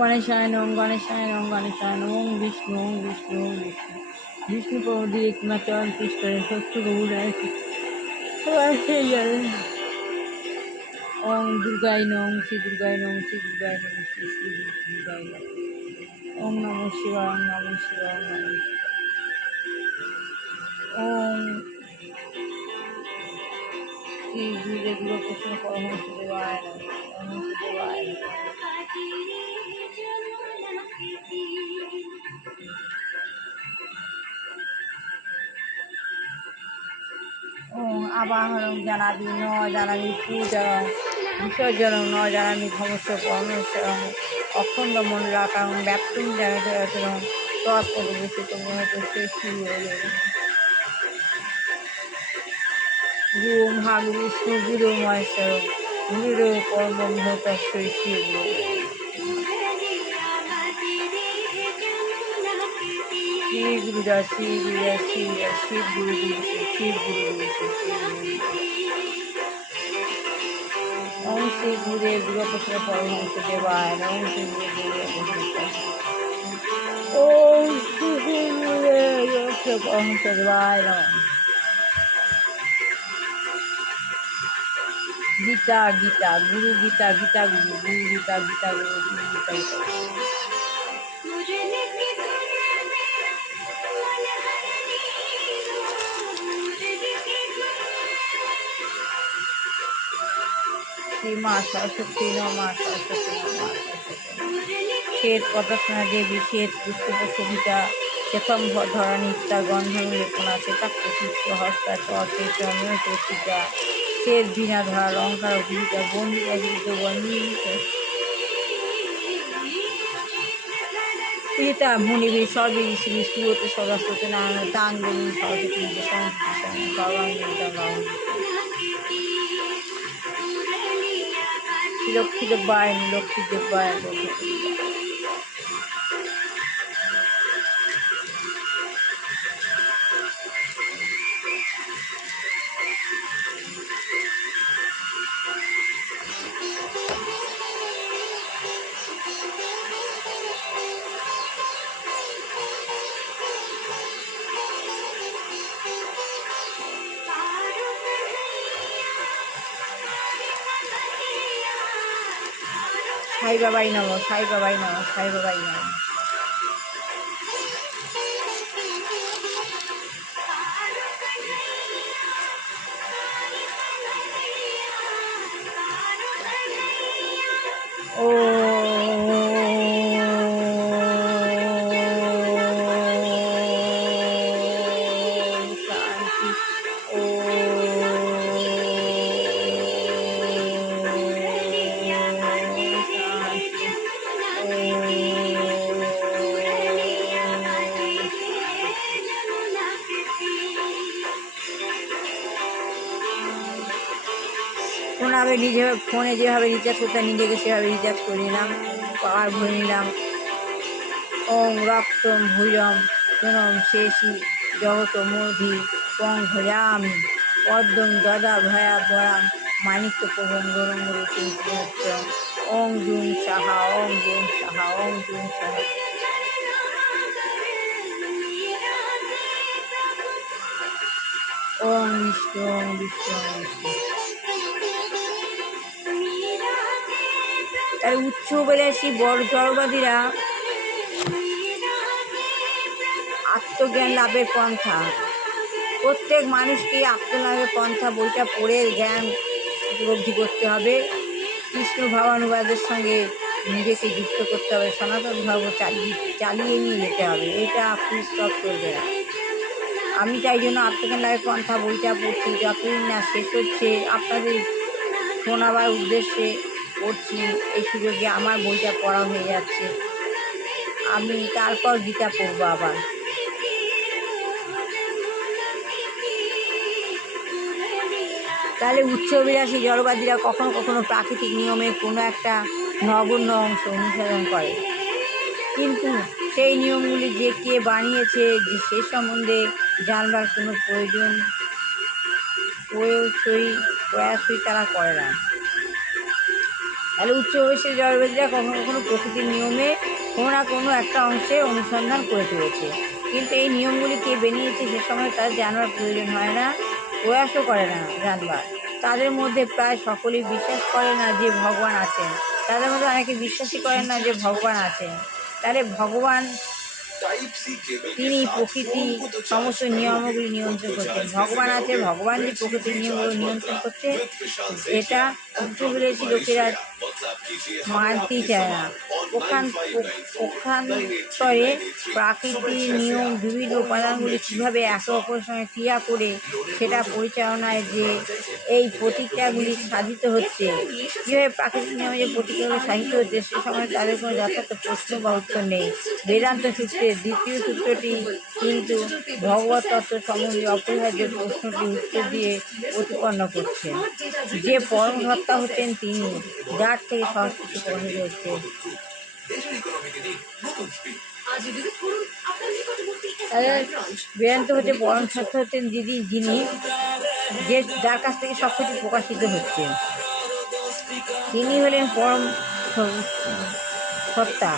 গণেশায় নম গণেশায় নম গণেশায় নম। ওম বিষ্ণু ওম বিষ্ণু ওম বিষ্ণু। বিষ্ণু প্রভুদি একমা চরণ পৃষ্ঠে শত্রু বহুরায় সেই জানে। ওম দুর্গায় নম শ্রী দুর্গায় নম শ্রী দুর্গায় নম শ্রী শ্রী দুর্গায় নম। ওম নম শিবায় ওম নম শিবায় ওম নম শিবায়। ওম শ্রী গুরুদেব কৃষ্ণ পরমহংস দেবায় নম। পরমহংস দেবায় নম। ওম আবাহনং জানাবি ন জানাবি পূজা বিসর্জনং ন জানাবি ধমস্য পরমেশ্বরং অখণ্ড মণ্ডলাকারং ব্যাপ্তুং জানাচরং তৎপদবেশিত মহতস্য শ্রী গুরু মহা গুরু বিষ্ণু গুরু মহেশ্বর গুরুদেব পরম তস্যৈ শ্রী গুরু। শ্রী গুরুদাস শ্রী গুরুদাস শ্রী গুরুদাস শিব গুরু গুরু শিব গুরু গুরু শিব গুরু। ওম শ্রী গুরুদেব দুর্গাকৃষ্ণ পরমহংস দেবায় নম। শ্রী গুরুদেব ওম শ্রী গুরুদেব দুর্গাকৃষ্ণ পরমহংস দেবায় নম। গীতা গীতা গুরু গীতা গীতা গুরু গুরু গীতা গীতা গুরু গুরু গীতা গীতা। শ্রী মা সরস্বতী নম মা সরস্বতী নম মা সরস্বতী। শ্বেত পদ্মস্না দেবী শ্বেত পুষ্প সবিতা শ্বেতম ধরা নিত্যা গন্ধর্ব লেপনা শ্বেতাক্ষিত হস্তা চর্চিতা শ্বেত বীণা ধরা অলঙ্কার অভিহিতা বন্দিতা যুদ্ধ বন্দিত পিতা মুনিবি সর্বে ঋষি স্তুতে সদাস্তুতে নারায়ণ তাং দেবী সরস্বতী সর্বাঙ্গীতা লক্ষ্মী দেবায় লক্ষ্মী দেবায় লক্ষ্মী। সাই বাবাই নম সাই বাবাই নম সাই বাবাই নম। ও শান্তি ও ফোনে নিজে ফোনে যেভাবে রিচার্জ করতে নিজেকে সেভাবে রিচার্জ করে নিলাম পাওয়ার ভরে নিলাম। ওং রক্তম ভুজম সোনম শেষি জগত মোধি পং ভজামি পদ্মং দদা ভয়া বরাম মানিক্য প্রভম গরম রুচিম ওং জুম সাহা ওং জুম সাহা ওং জুম সাহা। ওং বিষ্ণু ওং বিষ্ণু ওং বিষ্ণু। তার উচ্চ বিলাসী বড় জড়বাদীরা আত্মজ্ঞান লাভের পন্থা প্রত্যেক মানুষকে আত্মলাভের পন্থা বইটা পড়ে জ্ঞান উপলব্ধি করতে হবে। কৃষ্ণ ভাবানুবাদের সঙ্গে নিজেকে যুক্ত করতে হবে। সনাতন ধর্ম চালিয়ে নিয়ে যেতে হবে। এটা ফুল স্টপ করবে না। আমি তাই জন্য আত্মজ্ঞান লাভের পন্থা বইটা পড়ছি। যতদিন না শেষ হচ্ছে আপনাদের শোনাবার উদ্দেশ্যে পড়ছি। এই সুযোগে আমার বইটা পড়া হয়ে যাচ্ছে। আমি তারপর গীতা পড়বো আবার। তাহলে উচ্চবিলাসী জড়বাদীরা কখনো কখনো প্রাকৃতিক নিয়মের কোনো একটা নগণ্য অংশ অনুসরণ করে, কিন্তু সেই নিয়মগুলি যে কে বানিয়েছে যে সে সম্বন্ধে জানবার কোনো প্রয়াসই তারা করে না। তাহলে উচ্চ বয়সে জড়বাদীরা কখনো কখনো প্রকৃতির নিয়মে কোনো না কোনো একটা অংশে অনুসন্ধান করে চলেছে, কিন্তু এই নিয়মগুলি কে বানিয়েছে সে সময় তার জানার প্রয়োজন হয় না, প্রয়াসও করে না জানবার। তাদের মধ্যে প্রায় সকলেই বিশ্বাস করে না যে ভগবান আছেন। তাদের মধ্যে অনেকে বিশ্বাসই করেন না যে ভগবান আছেন। তাহলে ভগবান তিনি প্রকৃতি সমস্ত নিয়মগুলি নিয়ন্ত্রণ করছেন। ভগবান আছে, ভগবান যে প্রকৃতির নিয়মগুলো নিয়ন্ত্রণ করছে এটা উচ্চবিলাসী লোকেরা মানতেই চায় না। পক্ষান্তরে প্রাকৃতিক নিয়ম বিভিন্ন উপাদানগুলি কীভাবে একে অপরের সঙ্গে ক্রিয়া করে সেটা পরিচালনায় যে এই প্রতিক্রিয়াগুলি সাধিত হচ্ছে, কীভাবে প্রাকৃতিক নিয়মে যে প্রতিক্রিয়াগুলি সাধিত হচ্ছে সে সময় তাদের কোনো যথার্থ প্রশ্ন বা উত্তর নেই। বেদান্ত সূত্রের দ্বিতীয় সূত্রটি কিন্তু ভগবত তত্ত্ব সম্বন্ধে অপরিহার্য প্রশ্নটি উত্তর দিয়ে প্রতিপন্ন করছে। যে পরম সত্তা হচ্ছেন তিনি, যার থেকে সব কিছু প্রকাশিত হচ্ছে। বেদান্ত হচ্ছে পরম সত্তা হচ্ছেন যিনি যে যার কাছ থেকে সব কিছু প্রকাশিত হচ্ছে, তিনি হলেন পরম সত্তা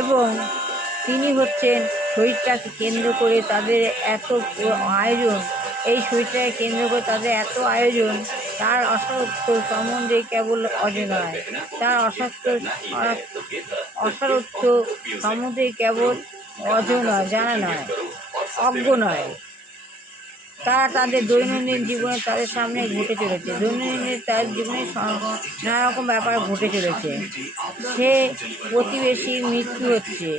এবং তিনি হচ্ছেন শরীরটাকে কেন্দ্র করে তাদের এত আয়োজন। এই শরীরটাকে কেন্দ্র করে তাদের এত আয়োজন, তার অসারত্ব সম্বন্ধে কেবল অজনয়, তার অসারত্ব সম্বন্ধে কেবল অজনয়, জানা নয়, অজ্ঞ নয়। তারা তাদের দৈনন্দিন জীবনে তাদের সামনে ঘটে চলেছে, দৈনন্দিন তার জীবনে নানা রকম ব্যাপার ঘটে চলেছে। সে প্রতিবেশীর মৃত্যু হচ্ছে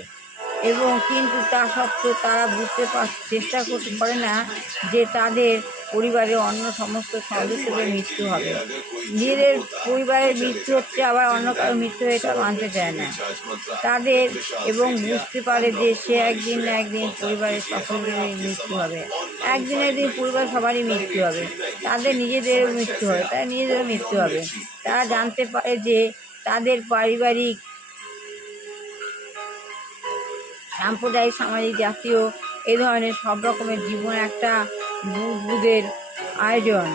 এবং কিন্তু তা সত্ত্বেও তারা বুঝতে চেষ্টা করে না যে তাদের পরিবারের অন্য সমস্ত সদস্যদের মৃত্যু হবে। নিজেদের পরিবারের মৃত্যু হচ্ছে, আবার অন্য কারো মৃত্যু এটা মানতে চায় না তাদের, এবং বুঝতে পারে যে সে একদিন না একদিন পরিবারের সকলেরই মৃত্যু হবে, একদিন একদিন পরিবার সবারই মৃত্যু হবে, তাদের নিজেদেরও মৃত্যু হবে, তাদের নিজেদেরও মৃত্যু হবে। তারা জানতে পারে যে তাদের পারিবারিক, সাম্প্রদায়িক, সামাজিক, জাতীয় এই ধরনের সব রকমের জীবন একটা বুদের আয়োজন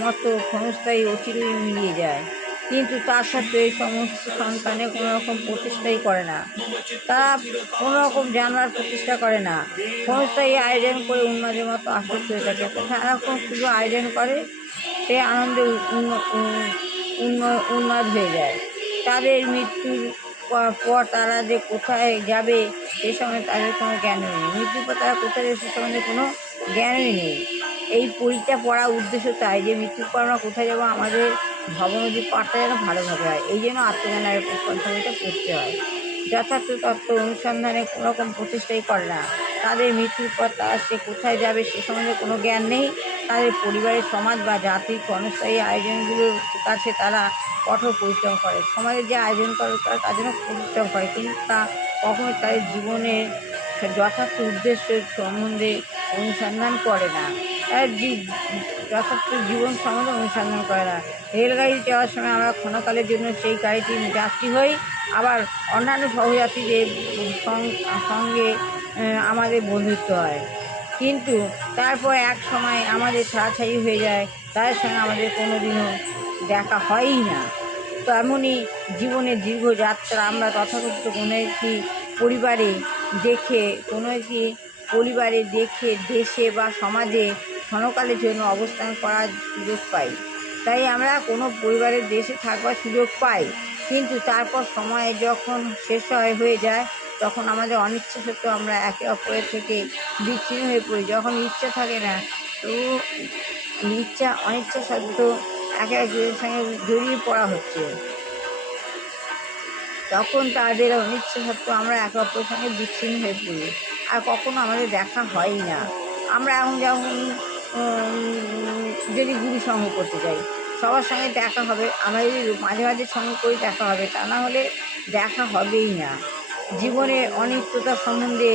মতো ক্ষণস্থায়ী অচিরেই মিলিয়ে যায়, কিন্তু তার সাথে এই সমস্ত সন্তানে কোনো রকম প্রচেষ্টাই করে না, তারা কোনো রকম জানার প্রচেষ্টা করে না, ক্ষণস্থায়ী আয়োজন করে উন্মাদের মতো আসক্ত হয়ে থাকে। সারাক্ষণ শুধু আয়োজন করে, সে আনন্দে উন্মাদ হয়ে যায়। তাদের মৃত্যুর পর তারা যে কোথায় যাবে সে সময় তাদের কোনো জ্ঞানই নেই, মৃত্যুর পর তারা কোথায় যাবে সে সম্বন্ধে কোনো জ্ঞানই নেই। এই বইটা পড়ার উদ্দেশ্য তাই যে মৃত্যুর পর আমরা কোথায় যাবো আমাদের ভবনদীর পাঠটা যেন ভালোভাবে হয়, এই জন্য আত্মজ্ঞানের বইটা পড়তে হয়। যথার্থ তত্ত্ব অনুসন্ধানে কোনো রকম প্রচেষ্টাই করে না। তাদের মৃত্যুর পর তারা সে কোথায় যাবে সে সম্বন্ধে কোনো জ্ঞান নেই। তাদের পরিবারের, সমাজ বা জাতির ক্ষণস্থায়ী আয়োজনগুলোর কাছে তারা কঠোর পরিশ্রম করে, সমাজের যে আয়োজন করে তার জন্য পরিশ্রম করে, কিন্তু তা কখনো তাদের জীবনের যথার্থ উদ্দেশ্য সম্বন্ধে অনুসন্ধান করে না, তার যথার্থ জীবন সম্বন্ধে অনুসন্ধান করে না। রেলগাড়ি যাওয়ার সময় আমরা ক্ষণকালের জন্য সেই গাড়িটির যাত্রী হই, আবার অন্যান্য সহযাত্রীদের সঙ্গে আমাদের বন্ধুত্ব হয়, কিন্তু তারপর এক সময় আমাদের ছাড়াছাড়ি হয়ে যায়, তাদের সঙ্গে আমাদের কোনো দিনও দেখা হয়ই না। তো এমনই জীবনের দীর্ঘ যাত্রা আমরা তথাকথিত কোনো একটি পরিবারে দেখে দেশে বা সমাজে ক্ষণকালের জন্য অবস্থান করার সুযোগ পাই। তাই আমরা কোনো পরিবারের দেশে থাকবার সুযোগ পাই, কিন্তু তারপর সময় যখন শেষ হয়ে যায় তখন আমাদের অনিচ্ছা সত্ত্বেও আমরা একে অপরের থেকে বিচ্ছিন্ন হয়ে পড়ি। যখন ইচ্ছা থাকে না তো অনিচ্ছা সত্ত্বেও একে অপরের সঙ্গে জড়িয়ে পড়া হচ্ছে, তখন তাদের অনিচ্ছা সত্ত্বেও আমরা একে অপরের সঙ্গে বিচ্ছিন্ন হয়ে পড়ি, আর কখনো আমাদের দেখা হয়ই না। আমরা এখন যেমন যদি গুরু সঙ্গ করতে চাই, সবার সঙ্গে দেখা হবে, আমরা যদি মাঝে মাঝে সঙ্গ করি দেখা হবে, তা না হলে দেখা হবেই না। জীবনের অনিত্যতা সম্বন্ধে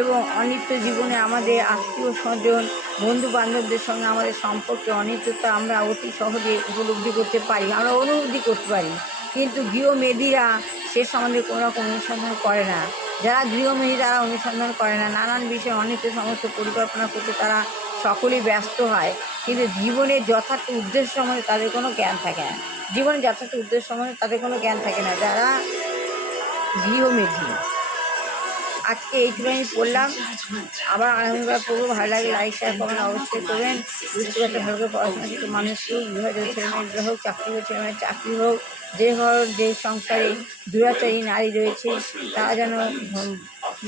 এবং অনিত্য জীবনে আমাদের আত্মীয় স্বজন, বন্ধু বান্ধবদের সঙ্গে আমাদের সম্পর্কে অনিত্যতা আমরা অতি সহজে উপলব্ধি করতে পারি, আমরা অনুভূতি করতে পারি, কিন্তু গৃহমেধীরা সে সম্বন্ধে কোনো রকম অনুসন্ধান করে না। যারা গৃহমেধী তারা অনুসন্ধান করে না, নানান বিষয়ে অনিত্য সমস্ত পরিকল্পনা করতে তারা সকলেই ব্যস্ত হয়, কিন্তু জীবনের যথার্থ উদ্দেশ্য সম্বন্ধে তাদের কোনো জ্ঞান থাকে না। জীবনের যথার্থ উদ্দেশ্য সম্বন্ধে তাদের কোনো জ্ঞান থাকে না, যারা গৃহমেধি। আজকে এইটুকুনি পড়লাম, আবার আগামীবার পড়বো। ভালো লাগে লাইক শেয়ার কমেন্ট অবশ্যই করবেন। বুঝতে পারতে ভালো করে পড়াশোনা শিখে মানুষ হোক, বিবাহিত ছেলেমেয়েরা হোক, চাকরি হোক ছেলেমেয়ের চাকরি হোক, যে ঘর যে সংসারে দুরাচারী নারী রয়েছে তারা যেন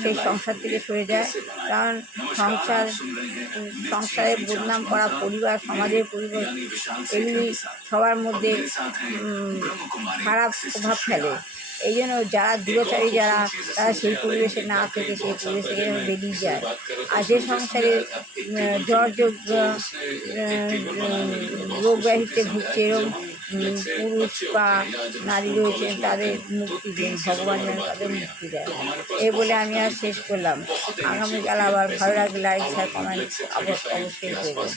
সেই সংসার থেকে সরে যায়। কারণ সংসারে বদনাম করা, পরিবার সমাজের পরিবার এগুলি সবার মধ্যে খারাপ প্রভাব ফেলে। এই জন্য যারা দুরাচারী তারা সেই পরিবেশে না থেকে সেই পরিবেশ থেকে বেরিয়ে যায়। আর যে সংসারে রোগ ব্যাধিতে ভুগছে এরকম পুরুষ বা নারী রয়েছেন, তাদের মুক্তি দিন, ভগবান যেন তাদের মুক্তি দেয়। এই বলে আমি আর শেষ করলাম। আগামীকাল আবার ভালো লাগলে লাইক শেয়ার কমেন্ট অবশ্যই করবেন।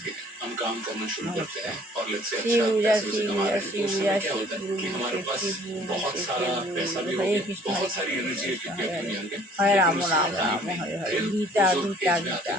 হরে কৃষ্ণ হরে রাম রাম রাম হরে হরে। গীতা গীতা গীতা।